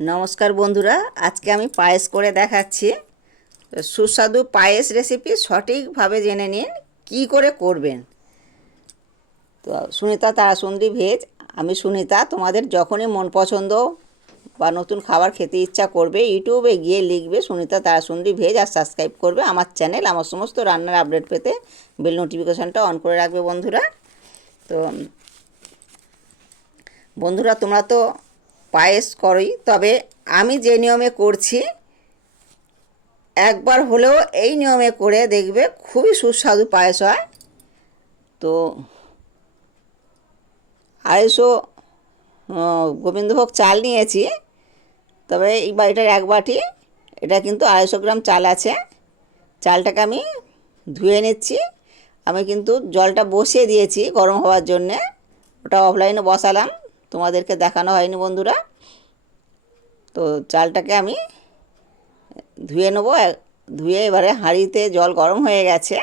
নমস্কার বন্ধুরা, আজকে আমি পায়েস করে দেখাচ্ছি। সুস্বাদু পায়েস রেসিপি সঠিকভাবে জেনে নিন, কি করে করবেন। তো সুনিতা তারাসুন্দরী ভেজ, আমি সুনিতা, তোমাদের যখনই মন পছন্দ বা নতুন খাবার খেতে ইচ্ছা করবে, ইউটিউবে গিয়ে লিখবে সুনিতা তারাসুন্দরী ভেজ আর সাবস্ক্রাইব করবে আমার চ্যানেল আমার সমস্ত রান্নার আপডেট পেতে বেল নোটিফিকেশানটা অন করে রাখবে বন্ধুরা। তো, বন্ধুরা, তোমরা তো পায়েস করই। তবে আমি যে নিয়মে করছি, একবার হলেও এই নিয়মে করে দেখবে খুবই সুস্বাদু পায়েস হয়। তো আড়াইশো গোবিন্দভোগ চাল নিয়েছি। তবে এই বাড়িটার এক বাটি, এটা কিন্তু আড়াইশো গ্রাম চাল আছে। চালটাকে আমি ধুয়ে নিচ্ছি। আমি কিন্তু জলটা বসিয়ে দিয়েছি গরম হওয়ার জন্যে। ওটা অফলাইনে বসালাম। তোমাদেরকে দেখানো হয়নি বন্ধুরা। তো চালটাকে আমি ধুয়ে নেব ধুয়ে এবারে হাঁড়িতে জল গরম হয়ে গেছে,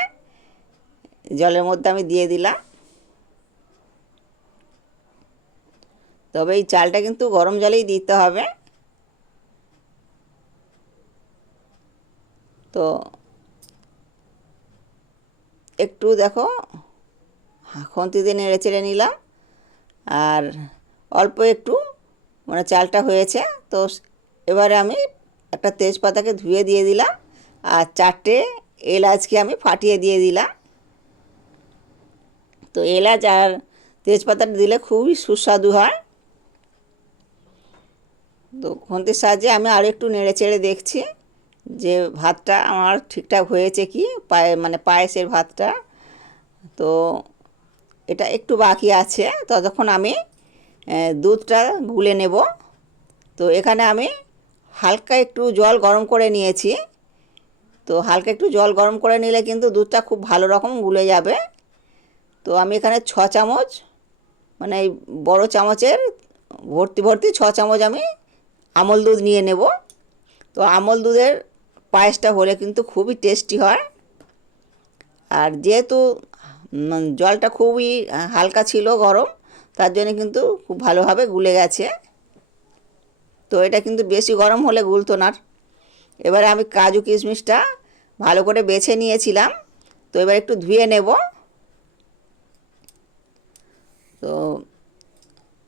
জলের মধ্যে আমি দিয়ে দিলাম। তবে এই চালটা কিন্তু গরম জলেই দিতে হবে। তো একটু দেখো, খন্তিতে নেড়ে চেড়ে নিলাম, আর অল্প একটু মানে চালটা হয়েছে, তো এবারে আমি একটা তেজপাতাকে ধুয়ে দিয়ে দিলাম আর চারটে এলাচকে আমি ফাটিয়ে দিয়ে দিলাম। তো এলাচ আর তেজপাতাটা দিলে খুবই সুস্বাদু হয়। তো খুন্তির সাহায্যে আমি আরও একটু নেড়ে চেড়ে দেখছি যে ভাতটা আমার ঠিকঠাক হয়েছে কি, পায়ে মানে পায়েসের ভাতটা। তো এটা একটু বাকি আছে, ততক্ষণ আমি দুধটা গুলে নেব। তো এখানে আমি হালকা একটু জল গরম করে নিয়েছি। তো হালকা একটু জল গরম করে নিলে কিন্তু দুধটা খুব ভালো রকম গুলে যাবে। তো আমি এখানে ছ চামচ মানে এই বড়ো চামচের ভর্তি ভর্তি ছ চামচ আমি আমল দুধ নিয়ে নেব। তো আমল দুধের পায়েসটা হলে কিন্তু খুবই টেস্টি হয়। আর যেহেতু জলটা খুবই হালকা ছিল গরম, তার জন্য কিন্তু খুব ভালোভাবে গুলে গেছে। তো এটা কিন্তু বেশি গরম হলে গুলতো না এবারে আমি কাজু কিশমিশটা ভালো করে বেছে নিয়েছিলাম। তো এবার একটু ধুয়ে নেব। তো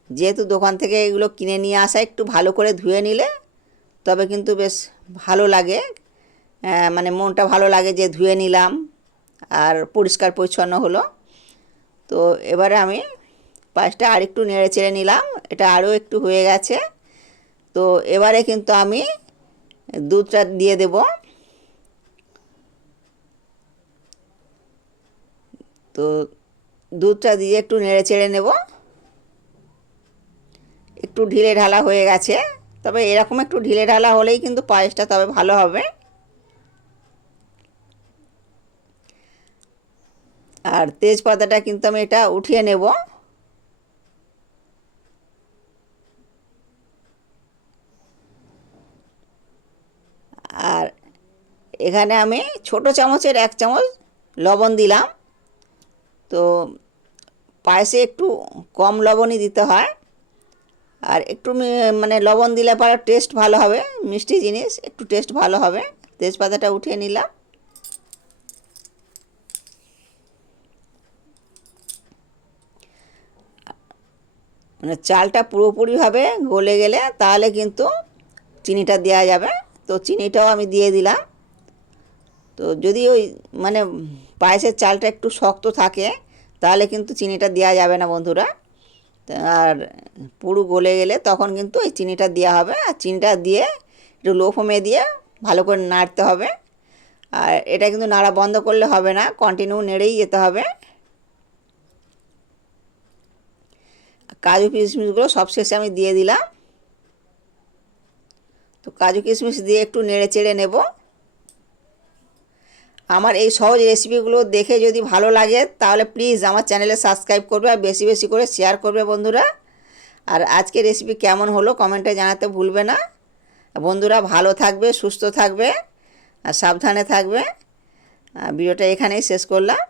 যেহেতু দোকান থেকে এগুলো কিনে নিয়ে আসা একটু ভালো করে ধুয়ে নিলে তবে কিন্তু বেশ ভালো লাগে। আহ, মানে মনটা ভালো লাগে যে ধুয়ে নিলাম আর পরিষ্কার পরিচ্ছন্ন হলো। তো এবারে আমি পায়েসটা আর একটু নেড়ে চেড়ে নিলাম। এটা আরও একটু হয়ে গেছে। তো এবারে কিন্তু আমি দুধটা দিয়ে দেব। তো দুধটা দিয়ে একটু নেড়ে চেড়ে নেব। একটু ঢিলে ঢালা হয়ে গেছে, তবে এরকম একটু ঢিলে ঢালা হলেই কিন্তু পায়েসটা তবে ভালো হবে। আর তেজপাতাটা কিন্তু আমি এটা উঠিয়ে নেব। এখানে আমি ছোট চামচের এক চামচ লবণ দিলাম। তো পায়েসে একটু কম লবণই দিতে হয়। আর একটু মানে লবণ দিলে পরে টেস্ট ভালো হবে, মিষ্টি জিনিস, একটু টেস্ট ভালো হবে। তেজপাতাটা উঠিয়ে নিলাম। মানে চালটা পুরোপুরিভাবে গলে গেলে তাহলে কিন্তু চিনিটা দেওয়া যাবে। তো চিনিটাও আমি দিয়ে দিলাম। তো যদি ওই মানে পায়েসের চালটা একটু শক্ত থাকে, তাহলে কিন্তু চিনিটা দেওয়া যাবে না বন্ধুরা। আর পুরু গলে গেলে তখন কিন্তু ওই চিনিটা দেওয়া হবে। আর চিনিটা দিয়ে একটু লো ফোমে দিয়ে ভালো করে নাড়তে হবে। আর এটা কিন্তু নাড়া বন্ধ করলে হবে না কন্টিনিউ নেড়েই যেতে হবে। কাজু কিশমিশগুলো সব শেষে আমি দিয়ে দিলাম। তো কাজু কিশমিশ দিয়ে একটু নেড়ে চেড়ে নেব। আমার এই সহজ রেসিপিগুলো দেখে যদি ভালো লাগে, তাহলে প্লিজ আমার চ্যানেলে সাবস্ক্রাইব করবে আর বেশি বেশি করে শেয়ার করবে বন্ধুরা। আর আজকে রেসিপি কেমন হলো কমেন্টে জানাতে ভুলবে না। বন্ধুরা ভালো থাকবে, সুস্থ থাকবে, আর সাবধানে থাকবে। ভিডিওটা এখানেই শেষ করলাম।